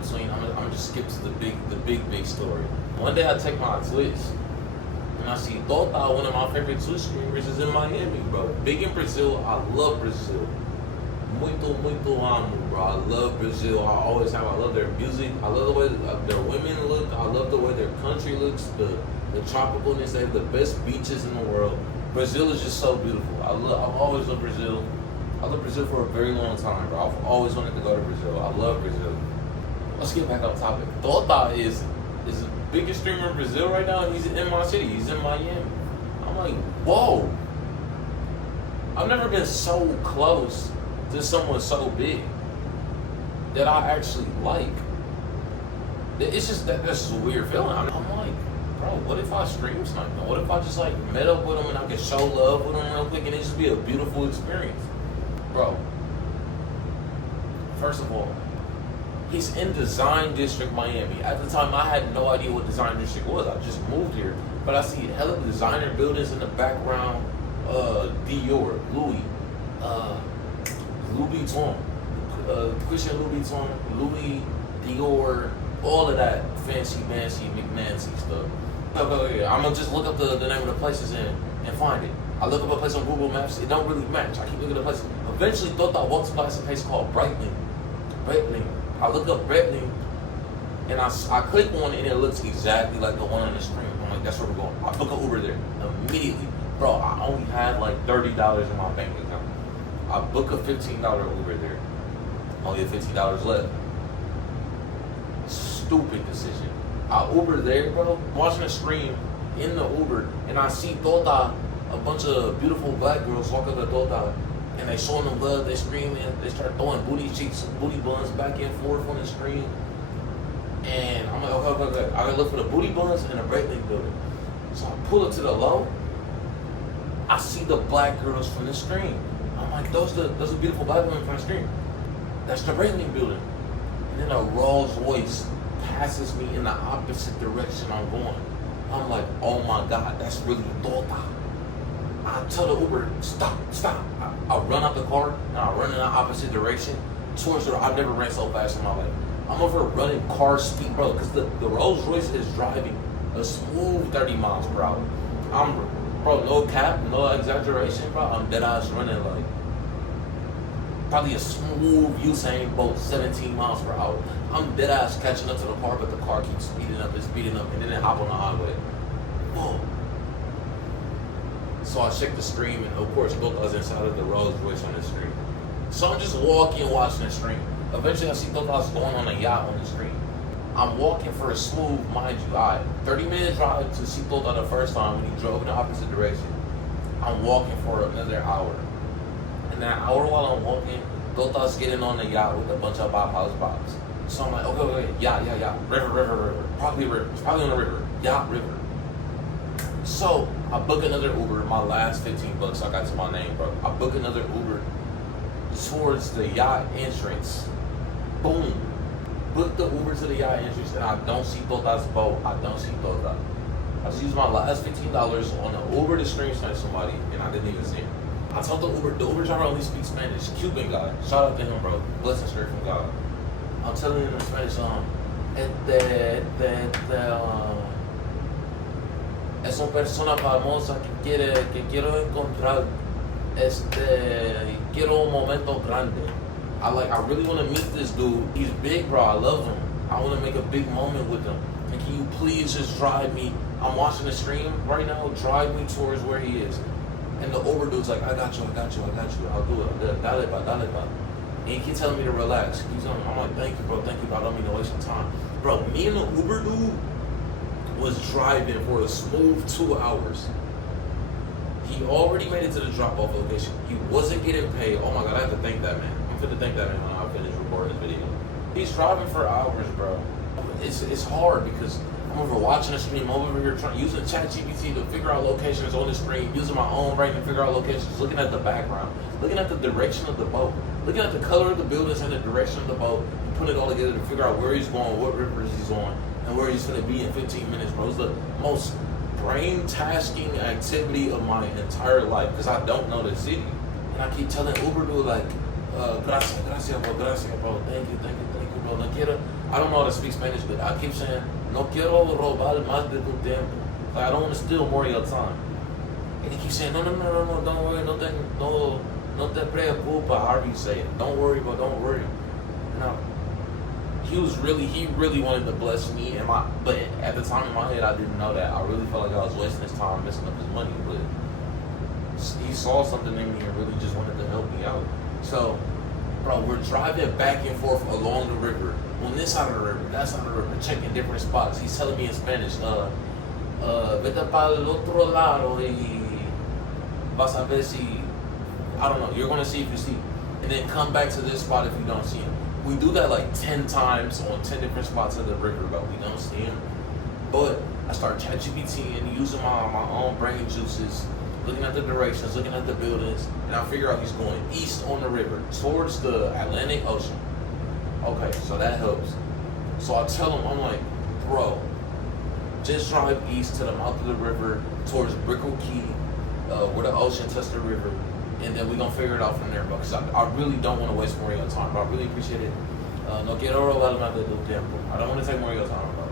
between. I'm gonna just skip to the big story. One day I take my Twitch and I see Tota, one of my favorite Twitch streamers, is in Miami, bro. Big in Brazil. I love Brazil. Muito amo, bro. I love Brazil. I always have. I love their music. I love the way their women look. I love the way their country looks. The tropicalness. They have the best beaches in the world. Brazil is just so beautiful. I've always loved Brazil. I lived Brazil for a very long time, bro. I've always wanted to go to Brazil. I love Brazil. Let's get back on topic. Tota is the biggest streamer in Brazil right now. He's in my city. He's in Miami. I'm like, whoa. I've never been so close to someone so big that I actually like. It's just that's just a weird feeling. I'm like, bro, what if I stream something? What if I just like met up with him and I could show love with him real quick and it just be a beautiful experience? Bro, first of all, he's in Design District, Miami. At the time, I had no idea what Design District was. I just moved here. But I see hella designer buildings in the background. Dior, Louis Vuitton, Christian Louis Vuitton, Louis, Dior, all of that fancy McNancy stuff. Okay, I'm gonna just look up the name of the places and find it. I look up a place on Google Maps, it don't really match. I keep looking at the places. Eventually, I walked by a place called Breitling. I look up Breitling, and I click on it, and it looks exactly like the one on the screen. I'm like, that's where we're going. I book an Uber there immediately. Bro, I only had like $30 in my bank account. I book a $15 Uber there. Only had $15 left. Stupid decision. I Uber there, bro, watching the stream in the Uber, and I see Tota, a bunch of beautiful black girls walk up to Tota, and they showing them love, they screaming, they start throwing booty cheeks and booty buns back and forth on the screen. And I'm like, okay. I gotta look for the booty buns in the Breitling building. So I pull it to the low. I see the black girls from the screen. I'm like, those are beautiful black women from the screen. That's the Breitling building. And then a Rolls Royce passes me in the opposite direction I'm going. I'm like, oh my God, that's really Tota. I tell the Uber, stop. I run out the car and I run in the opposite direction towards her. I've never ran so fast in my life. I'm over running car speed, bro, because the Rolls Royce is driving a smooth 30 miles per hour. Bro, no cap, no exaggeration, bro. I'm dead ass running like probably a smooth Usain Bolt, 17 miles per hour. I'm dead ass catching up to the car, but the car keeps speeding up, and then it hop on the highway. Whoa. So I check the stream, and of course, both us inside of the Rolls Royce on the stream. So I'm just walking, watching the stream. Eventually, I see both us going on a yacht on the stream. I'm walking for a smooth, mind you, 30-minute drive to see Tota the first time when he drove in the opposite direction. I'm walking for another hour. And that hour while I'm walking, Tota's getting on the yacht with a bunch of House Bobs. So I'm like, okay, yacht, river. Probably river. It's probably on the river. Yacht, river. So I book another Uber, my last $15 I got to my name, bro. I book another Uber towards the yacht entrance. Boom. Book the Uber to the yacht entrance, and I don't see Tota's boat. I don't see Tota. I just used my last $15 on an Uber to stream somebody, and I didn't even see him. I told the Uber driver only speaks Spanish. Cuban guy. Shout out to him, bro. Blessing straight from God. I'm telling him in Spanish, es una persona famosa que quiero encontrar, quiero un momento grande. I really want to meet this dude. He's big, bro. I love him. I want to make a big moment with him. And can you please just drive me? I'm watching the stream right now. Drive me towards where he is. And the Uber dude's like, I got you. I'll do it. Dale pa. And he keeps telling me to relax. I'm like, thank you, bro. I don't mean to waste your time. Bro, me and the Uber dude was driving for a smooth 2 hours. He already made it to the drop-off location. He wasn't getting paid. Oh my God, I have to thank that man. I'm finna thank that man when I finish recording this video. He's driving for hours, bro. It's hard because I'm over watching the stream. I'm over here using ChatGPT to figure out locations on the screen, using my own brain to figure out locations, looking at the background, looking at the direction of the boat, looking at the color of the buildings and the direction of the boat, and putting it all together to figure out where he's going, what rivers he's on, and where he's going to be in 15 minutes, bro. It's the most brain-tasking activity of my entire life because I don't know the city. And I keep telling Uber dude, like, gracias, bro, thank you, bro. I don't know how to speak Spanish, but I keep saying, no quiero robar más de tu tiempo. Like, I don't want to steal more of your time. And he keeps saying, no, don't worry, no te preocupa, however you say it. Don't worry, but don't worry. No. He really wanted to bless me, but at the time in my head, I didn't know that. I really felt like I was wasting his time, messing up his money, but he saw something in me and really just wanted to help me out. So, bro, we're driving back and forth along the river. On this side of the river, that side of the river, checking different spots. He's telling me in Spanish, vete para el otro lado y vas a ver si, I don't know, you're going to see if you see. And then come back to this spot if you don't see him. We do that like 10 times on 10 different spots of the river, but we don't see him. But I start ChatGPT and using my own brain juices, looking at the directions, looking at the buildings, and I figure out he's going east on the river, towards the Atlantic Ocean. Okay, so that helps. So I tell him, I'm like, bro, just drive east to the mouth of the river, towards Brickell Key, where the ocean touches the river, and then we're going to figure it out from there, bro. Because I really don't want to waste more of your time, bro. I really appreciate it. No quiero robar más de tu tiempo. I don't want to take more of your time, bro.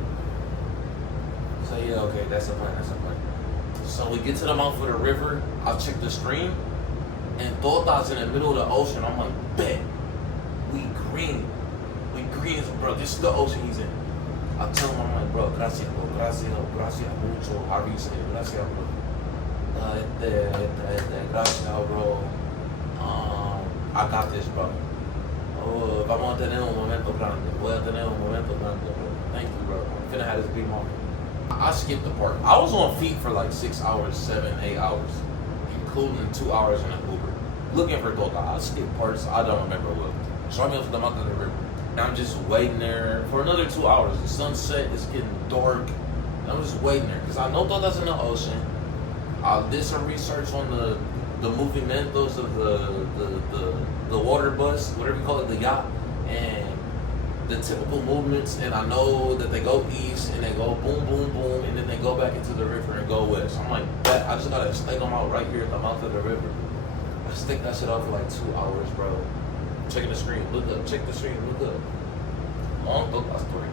So yeah, okay, that's the plan. So we get to the mouth of the river. I check the stream, and Tota's in the middle of the ocean. I'm like, bet, we green, bro. This is the ocean he's in. I tell him, I'm like, bro, gracias mucho. However you say it, gracias, bro. Gracias, bro. I got this, bro. Vamos a tener un momento grande. Voy a tener un momento grande, bro. Thank you, bro. I'm finna have this big moment. I skipped the part. I was on feet for like 6 hours, 7, 8 hours, including 2 hours in an Uber, looking for Tota. I skipped parts I don't remember well. So I'm up to the mouth of the river. And I'm just waiting there for another 2 hours. The sunset is getting dark. And I'm just waiting there because I know Tota's in the ocean. I did some research on the movimentos of the water bus, whatever you call it, the yacht, and the typical movements, and I know that they go east and they go boom, boom, boom, and then they go back into the river and go west. I'm like, I just gotta stake them out right here at the mouth of the river. I stick that shit out for like 2 hours, bro. Checking the screen, look up, check the screen, look up. Long Tota story.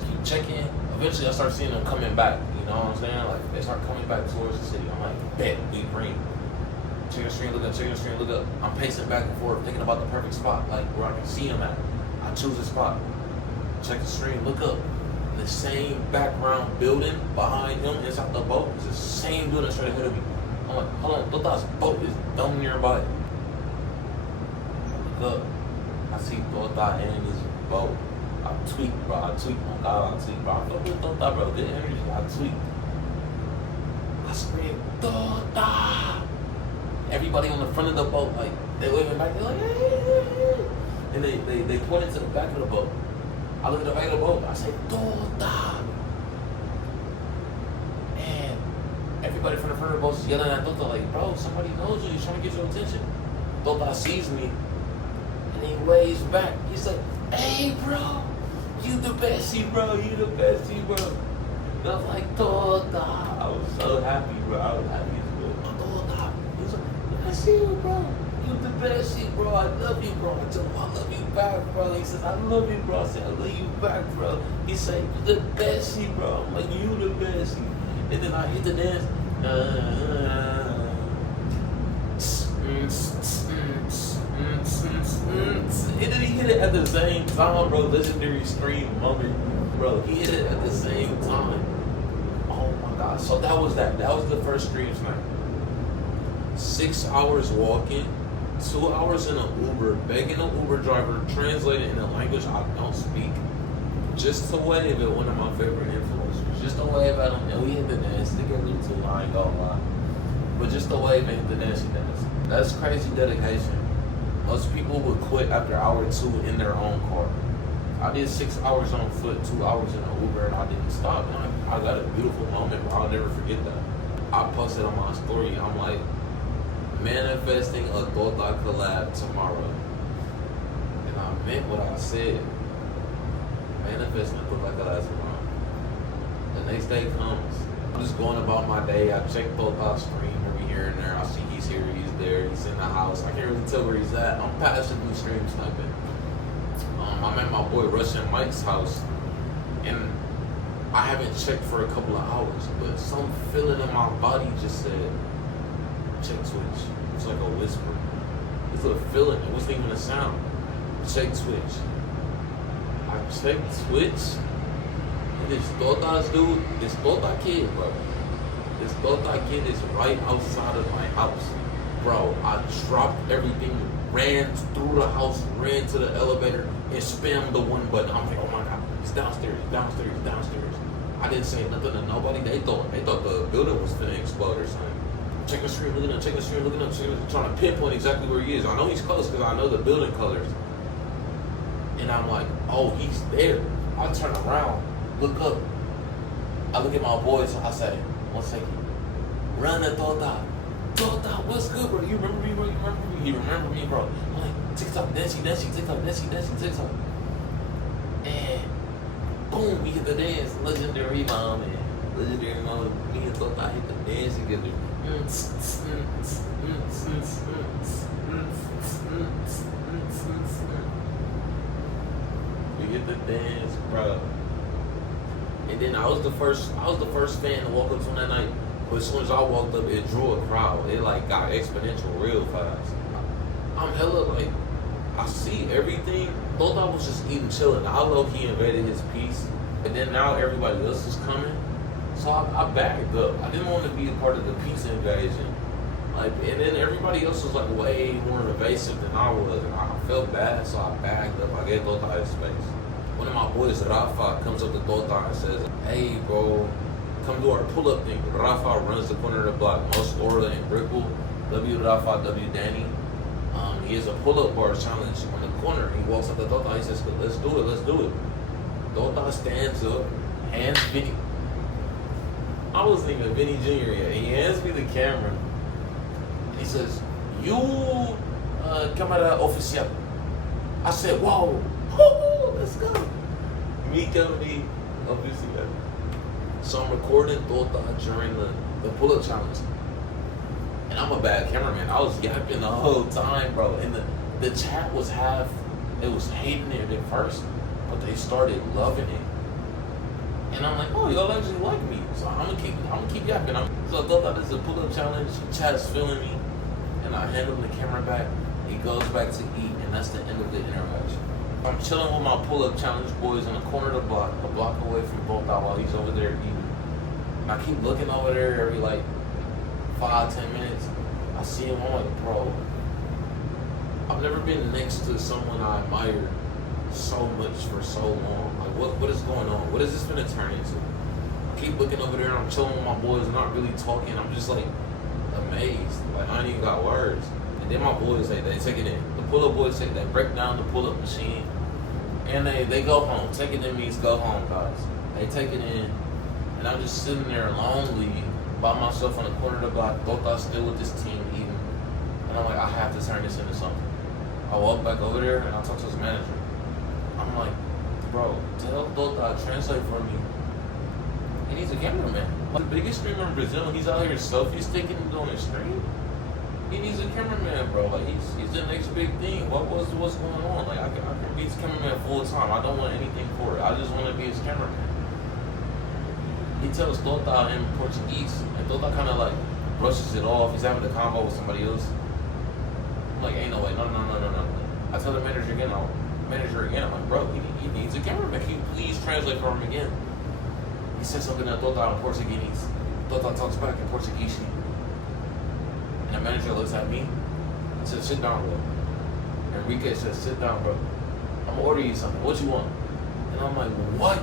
Keep checking. Eventually I start seeing them coming back, you know what I'm saying? Like, they start coming back towards the city. I'm like, bet, we green. Check the screen, look up, check the screen, look up. I'm pacing back and forth, thinking about the perfect spot, like where I can see him at. I choose a spot. Check the screen, look up. The same background building behind him inside the boat is the same building straight ahead of me. I'm like, hold on, Tota's boat is dumb nearby. Look up. I see Tota in his boat. I tweet, bro. I tweet. Oh God, I tweet, bro. I fuck with Tota, bro. Good energy. I tweet. I scream, Tota! Everybody on the front of the boat, like, they waving back. They're like, hey. And they pointed to the back of the boat. I look at the back of the boat. I say, Tota! And everybody from the front of the boat is yelling at Tota, like, bro, somebody knows you. He's trying to get your attention. Tota sees me. And he waves back. He's like, hey, bro. You the bestie, bro. You the bestie, bro. And I was like, Tota. I was so happy, bro. I was happy as well. Tota. He was like, I see you, bro. You the bestie, bro. I love you, bro. I tell him I love you back, bro. He says, I love you, bro. I said, I love you back, bro. He said, you the bestie, bro. I'm like, you the bestie. And then I hit the dance. And then he hit it at the same time, bro. Legendary scream moment. Bro, he hit it at the same time. Oh my God. So that was that. That was the first stream tonight. 6 hours walking, 2 hours in an Uber, begging an Uber driver, translating in a language I don't speak, just to wave at one of my favorite influencers. Just to wave at him. And we hit the dance together too, I ain't gonna lie. But just to wave and hit the dance. That's crazy dedication. Most people would quit after hour 2 in their own car. I did 6 hours on foot, 2 hours in an Uber, and I didn't stop. And I got a beautiful moment, but I'll never forget that. I posted on my story, I'm like, manifesting a Tota collab tomorrow. And I meant what I said. Manifesting a Tota collab tomorrow. The next day comes. I'm just going about my day. I check Tota's stream every here and there. I see he's here, he's there, he's in the house. I can't really tell where he's at. I'm passively stream sniping. I'm at my boy Russian Mike's house, and I haven't checked for a couple of hours, but some feeling in my body just said, check Twitch. It's like a whisper. It's a feeling. It wasn't even a sound. Check Twitch. I checked Twitch, and this Tota's dude, this Tota kid, bro. This Tota kid is right outside of my house. Bro, I dropped everything, ran through the house, ran to the elevator, and spammed the one button. I'm like, oh my God, it's downstairs, downstairs, downstairs. I didn't say nothing to nobody. They thought the building was finna explode or something. Check the screen, looking up, check the screen, looking up, trying to pinpoint exactly where he is. I know he's close because I know the building colors. And I'm like, oh, he's there. I turn around, look up. I look at my boys. I say, 1 second. Run the Tota. Tota, what's good, bro? You remember me, bro? You remember me? He remember me, bro. I'm like, TikTok, dancey, TikTok, dancey, TikTok. And boom, we hit the dance. Legendary mom and legendary mom. Me and Tota hit the dance together. We hit the dance, bro. And then I was the first fan to walk up to him that night. But as soon as I walked up, it drew a crowd. It like got exponential real fast. I'm hella like, I see everything. Tota was just eating, chilling. I low-key invaded his piece. And then now everybody else is coming. So I backed up. I didn't want to be a part of the peace invasion. Like, and then everybody else was like way more invasive than I was. And I felt bad, so I backed up. I gave Tota his space. One of my boys, Rafa, comes up to Tota and says, hey, bro, come do our pull-up thing. Rafa runs the corner of the block, Most Orla and Brickell. W Rafa, W Danny. He has a pull-up bar challenge on the corner. He walks up to Tota. He says, let's do it, let's do it. Tota stands up, hands Vini. I wasn't even Vini Jr. yet. He hands me the camera. He says, you camera oficial. I said, whoa, let's go. Me camera oficial. So I'm recording Tota during the pull-up challenge. And I'm a bad cameraman. I was yapping the whole time, bro. And the chat was it was hating it at first, but they started loving it. And I'm like, oh, y'all actually like me. So I'm gonna keep yapping. So I thought this is a pull-up challenge. Chat's feeling me. And I hand him the camera back. He goes back to eat, and that's the end of the interaction. I'm chilling with my pull-up challenge boys in the corner of the block, a block away from Tota while he's over there eating. And I keep looking over there every like 5-10 minutes. I see him. I'm like, bro, I've never been next to someone I admire so much for so long. Like, what is going on? What is this gonna turn into? I keep looking over there and I'm chilling with my boys, not really talking. I'm just like amazed. Like, I ain't even got words. And then my boys, they take it in. The pull-up boys they break down the pull-up machine and they go home. Take it in means go home, guys. They take it in and I'm just sitting there lonely by myself on the corner of the block. Tota's still with this team eating. And I'm like, I have to turn this into something. I walk back over there and I talk to his manager. I'm like, bro, tell Tota translate for me. And he's a cameraman. Like, the biggest streamer in Brazil, he's out here selfie sticking and doing his stream. He needs a cameraman, bro. Like, he's the next big thing. What's going on? Like, I can be his cameraman full time. I don't want anything for it. I just want to be his cameraman. He tells Tota in Portuguese, and Tota kind of like brushes it off. He's having a convo with somebody else. I'm like, ain't no way, no. I tell the manager again, I'm like, bro, he needs a cameraman. Can you please translate for him again? He says something to Tota in Portuguese. Tota talks back in Portuguese. And the manager looks at me and says, sit down, bro. Enrique says, sit down, bro. I'm gonna order you something. What you want? And I'm like, what?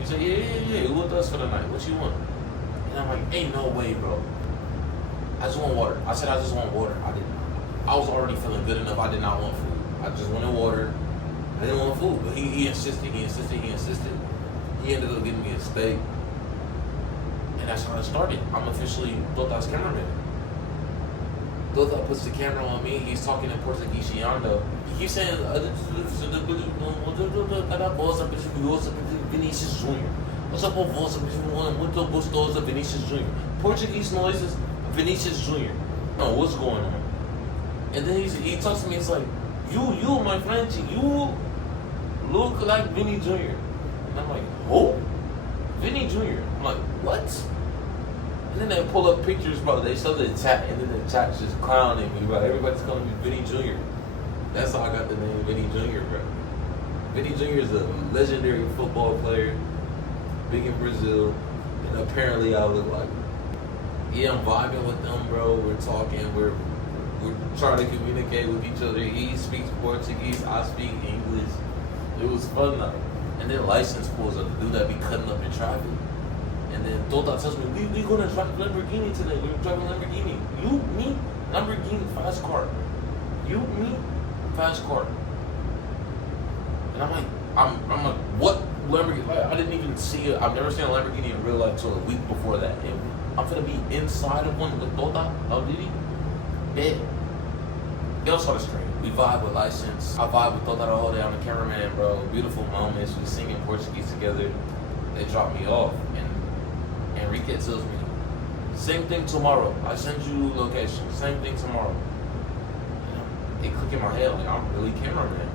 He said, yeah. Who with us for the night? What you want? And I'm like, ain't no way, bro. I just want water. I said, I just want water. I was already feeling good enough. I did not want food. I just wanted water. I didn't want food. But he insisted. He ended up getting me a steak. And that's how it started. I'm officially Tota's cameraman. Tota puts the camera on me. He's talking in Portuguese. He keeps saying, Vinicius Jr. What's up, muito gostosa, Vinicius Jr. Portuguese noises, Vinicius Jr. Oh, what's going on? And then he talks to me. It's like, you, my friend, you. look like Vini Jr. And I'm like, who? Vini Jr. I'm like, what? And then they pull up pictures, bro. They show the chat, and then the chat's just clowning me, bro. Everybody's calling me Vini Jr. That's how I got the name Vini Jr., bro. Vini Jr. is a legendary football player, big in Brazil, and apparently I look like him. Yeah, I'm vibing with them, bro. We're talking, we're trying to communicate with each other. He speaks Portuguese, I speak English. It was fun though. And then license pulls up, the dude that be cutting up in traffic. And then Tota tells me, we gonna drive Lamborghini today. We're driving Lamborghini. You, me, Lamborghini, fast car. You, me, fast car. And I'm like, what Lamborghini? Like, I didn't even see it. I've never seen a Lamborghini in real life until a week before that. And I'm gonna be inside of one with Tota. Oh, did he? Dead. He also had a stream. We vibe with license. I vibe with Tota the whole day. I'm a cameraman, bro. Beautiful moments. We sing in Portuguese together. They drop me off. And Enrique tells me, same thing tomorrow. I send you location. Same thing tomorrow. It click in my head, like, I'm really cameraman.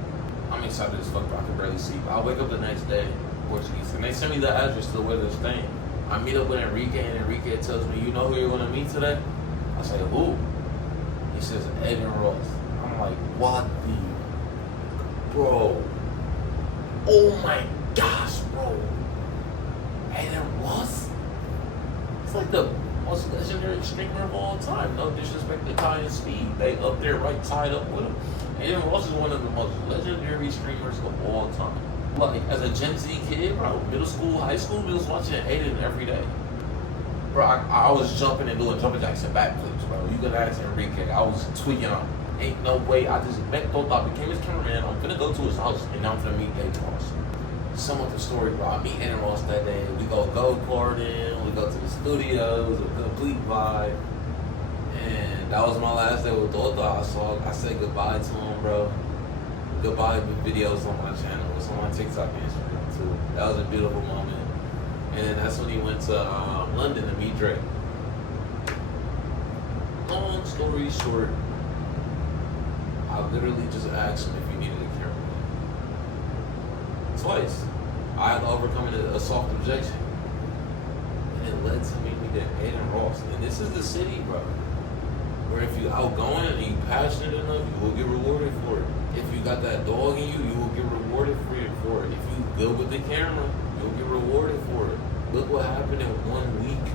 I'm excited as fuck, but I can barely sleep. I wake up the next day, Portuguese, and they send me the address to where they're staying. I meet up with Enrique, and Enrique tells me, you know who you're gonna meet today? I say, who? He says, Aiden Ross. I'm like, what the? Bro. Oh my gosh, bro. Aiden Ross? It's like the most legendary streamer of all time. No disrespect to Kai and Speed. They up there right tied up with him. Aiden Ross is one of the most legendary streamers of all time. Like, as a Gen Z kid, bro, middle school, high school, we was watching Aiden every day. Bro, I was jumping and doing jumping jacks and backflips, bro. You can ask Enrique. I was tweaking out. Ain't no way. I just met Tota, became his cameraman. I'm gonna go to his house, and now I'm gonna meet Aiden Ross. Some of the story, bro. I meet Aiden Ross that day. We go karting. We go to the studios. A complete vibe. And that was my last day with Tota. I said goodbye to him, bro. Goodbye videos on my channel. It's on my TikTok and Instagram too. That was a beautiful moment. And then that's when he went to London to meet Drake. Long story short, I literally just asked him if he needed a camera. Twice. I had to overcome a soft objection. And it led to me meeting Aiden Ross. And this is the city, bro, where if you're outgoing and you're passionate enough, you will get rewarded for it. If you got that dog in you, you will get rewarded for it. If you good with the camera, you'll get rewarded for it. Look what happened in 1 week.